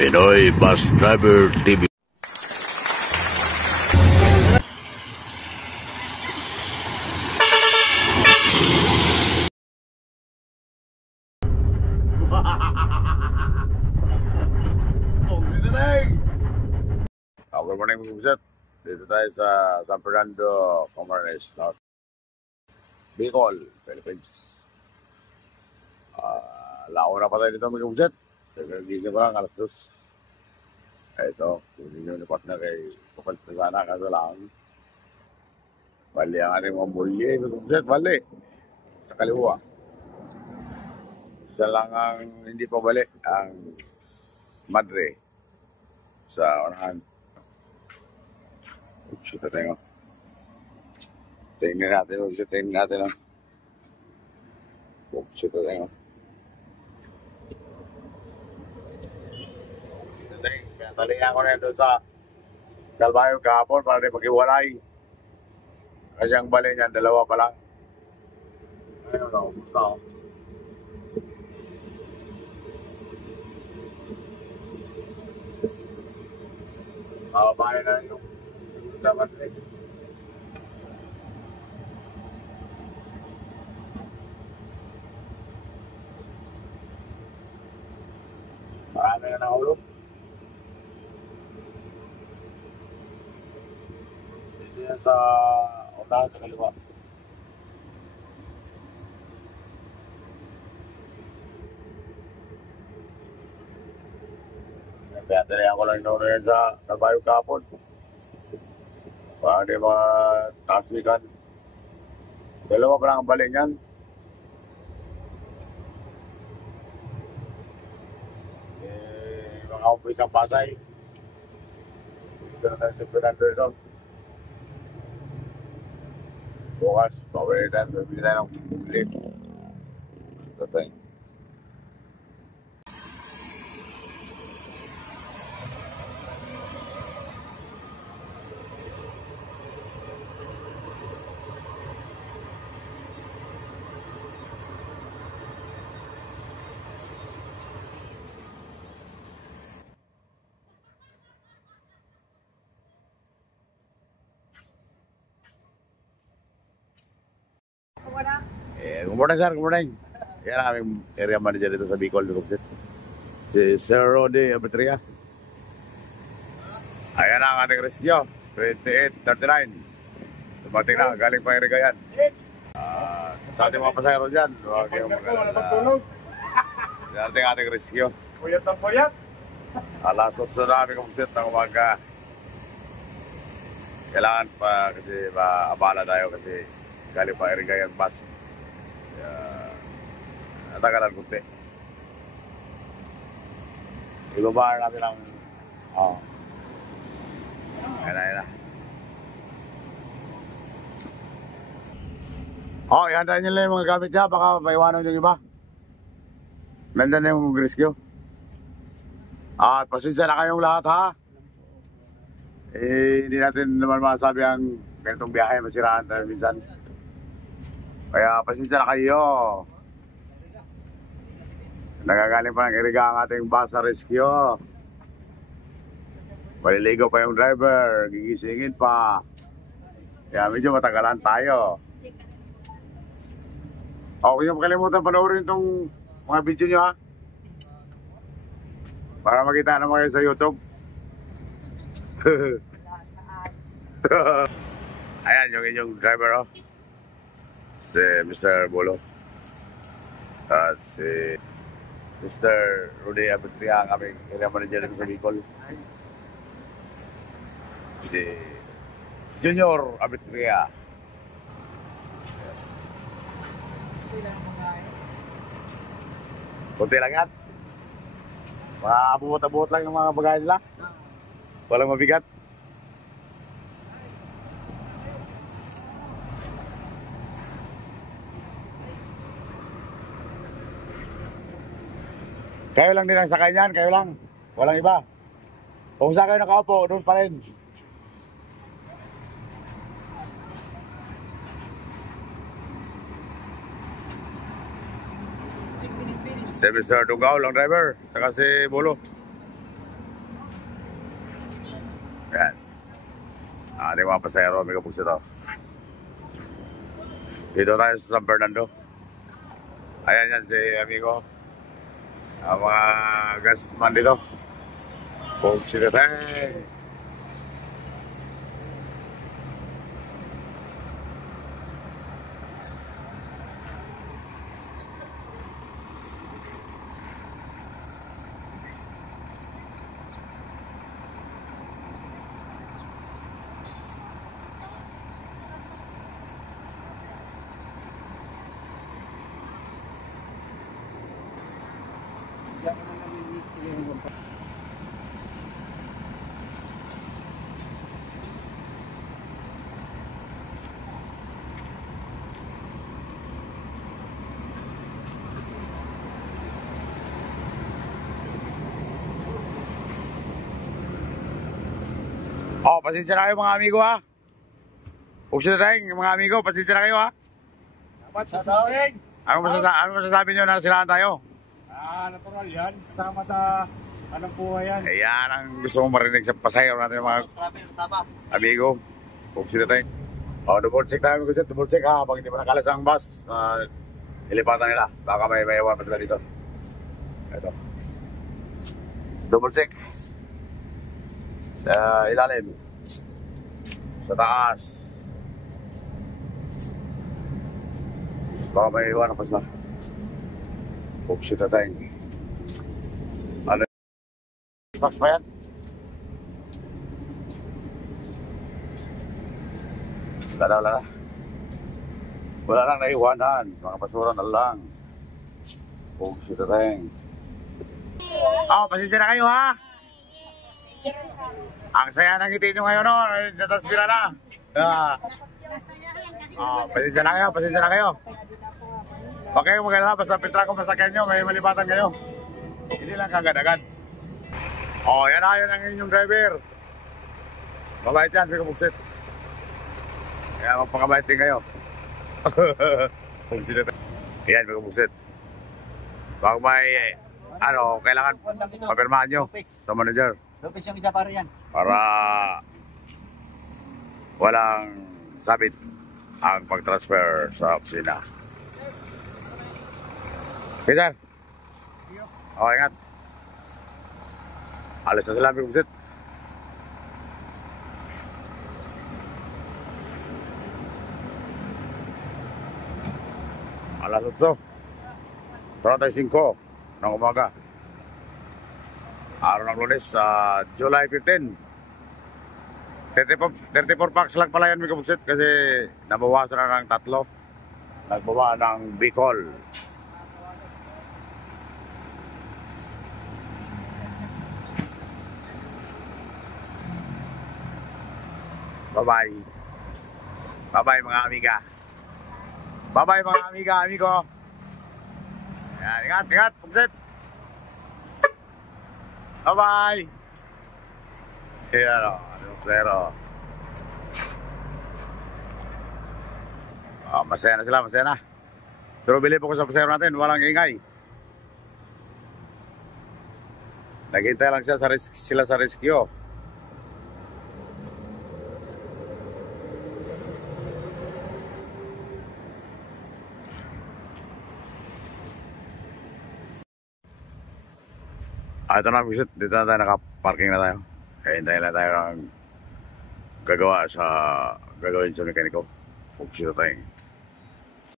Pinoy Bus Driver TV. Good morning, mga kuset. Dito tayo sa San Fernando, Camarines North, Bicol, Philippines. Lao na pa tayo dito, mga kuset. Gising ko lang, alas 2. Ito, hindi nyo nipat na kay Kupal na sana, kaso lang. Bali ang ating mga bulye, mga kuset, bali. Sa kaliwa. Isa lang ang hindi pa bali, ang Madre. Sa unahan. Shoot tayo. Tingnan natin. Shoot tayo. Talihan ko na doon sa Calvario kahapon para di maghiwalay. Kasi ang bali niyan, dalawa pa lang. Ayun o, gusto ako. Makabahay na yung dapat rin. Marami na nahulog. Dito yan sa unahan sa kaliwa. Kaya talihan ko lang ino yan sa Calvario kahapon. Para di mga taksikan. Dalawa pa lang ang balik yan. Mga umpis ang Pasay. Dito na tayo sa Fernando ito. Bukas, bawin tayo. Bibili tayo ng bibili. Ito tayo. Good morning, sir. Good morning. Yan ang aming area manager dito sa Bicol, si Sir Rodi Abitria. Ayan ang ating rescue, 2839. Sumating na, galing pa Irigayan. Sa ating mga pasayro dyan, huwag kayong mag-alala. Yan ang ating rescue. Puyat ang puyat. Alas 8 na aming kumsit ng umaga. Kailangan pa kasi maabala tayo kasi galing pa Irigayan bus. Natagalan kunti. Ibabaan natin ang ayan na. Ihantayin nyo lang yung mga gamit niya. Baka maiwanan yung iba. Nandiyan na yung rescue. At pasensya na kayong lahat, ha? Hindi natin naman masabi ang ganitong biyahe. Masiraan tayo minsan. Kaya pasensya na kayo. Nagagaling pa ng Iriga ang ating bus sa rescue. Maliligo pa yung driver. Gigisingin pa. Kaya medyo matagalan tayo. Huwag niyo makalimutan panoorin itong mga video nyo, ha? Para makita naman kayo sa YouTube. Ayan yung inyong driver, oh. Si Mr. Bolo. At si Mr. Rudy Abitria, ang aming area manager sa Bicol. Si Junior Abitria. Kunti lang yan. Mabuot-abuot lang yung mga bagay nila. Walang mabigat. Kayo lang din ang sakay niyan, kayo lang. Walang iba. Kung saan kayo nakaupo, doon pa rin. Si Mr. Dugaw lang driver, saka si Bolo. ating mga pasahero, may kapugsit ito. Dito tayo sa San Fernando. Ayan yan si amigo. Ang mga gasman dito. Pugsit ito. Oh, pasensya na kayo mga amigo ha. Pugsit na tayo mga amigo, pasensya na kayo ha. Ano masasabi nyo na siraan tayo? Natural yan. Kasama sa anong buhay yan. Ayan ang gusto kong marinig sa pasahero natin mga amigo. Pugsit na tayo. Oh, double check tayo mga double check ha. Pag hindi pa nakalas ang bus, ilipatan nila. Baka may iwan pa sila dito. Ito. Double check. Sa ilalim. Sa taas. Baka may iwan pa sila. Pugsit na tayo. Ano? Box pa yan? Wala na. Wala lang naiwanan. Mga basura na lang. Pugsit na tayo. Oh, pasensya na kayo ha. Ang saya ng ngiti nyo ngayon, no? Nataspira na. Pasensya na kayo. Okay, maganda. Basta pitra ko masakyan nyo, may malibatan kayo. Hindi lang kagad-agad. Oh, yan ang inyong driver. Mabait yan, Pico Pugsit. Kaya magpakabait din kayo. Pugsit na. Yan, Pico Pugsit. Pag may, kailangan papirmahan nyo sa manager. Lopez yung isa pare yan. Para walang sabit ang pag-transfer sa opisina. Okay, sir. Okay, ingat. Alis na sila, Pugsit. Alas 8:35 ng umaga. Araw ng Lunes sa July 15. 34 packs lang pala yan, Pico Pugsit, kasi nabawasan na ng 3. Nagbaba ng Bicol. Bye-bye. Bye-bye mga amiga. Bye-bye mga amiga, amigo. Yan, ingat, Pugsit. Bye-bye! Ayan o, zero. Masaya na sila, masaya na. Pero bilib ako sa pasero natin, walang ingay. Naghintay lang sila sa rescue. Ito na, Pugsit. Dito na tayo, nakaparking na tayo. Kaya hintayin na tayo ng gagawin sa mekaniko. Pugsit na tayo.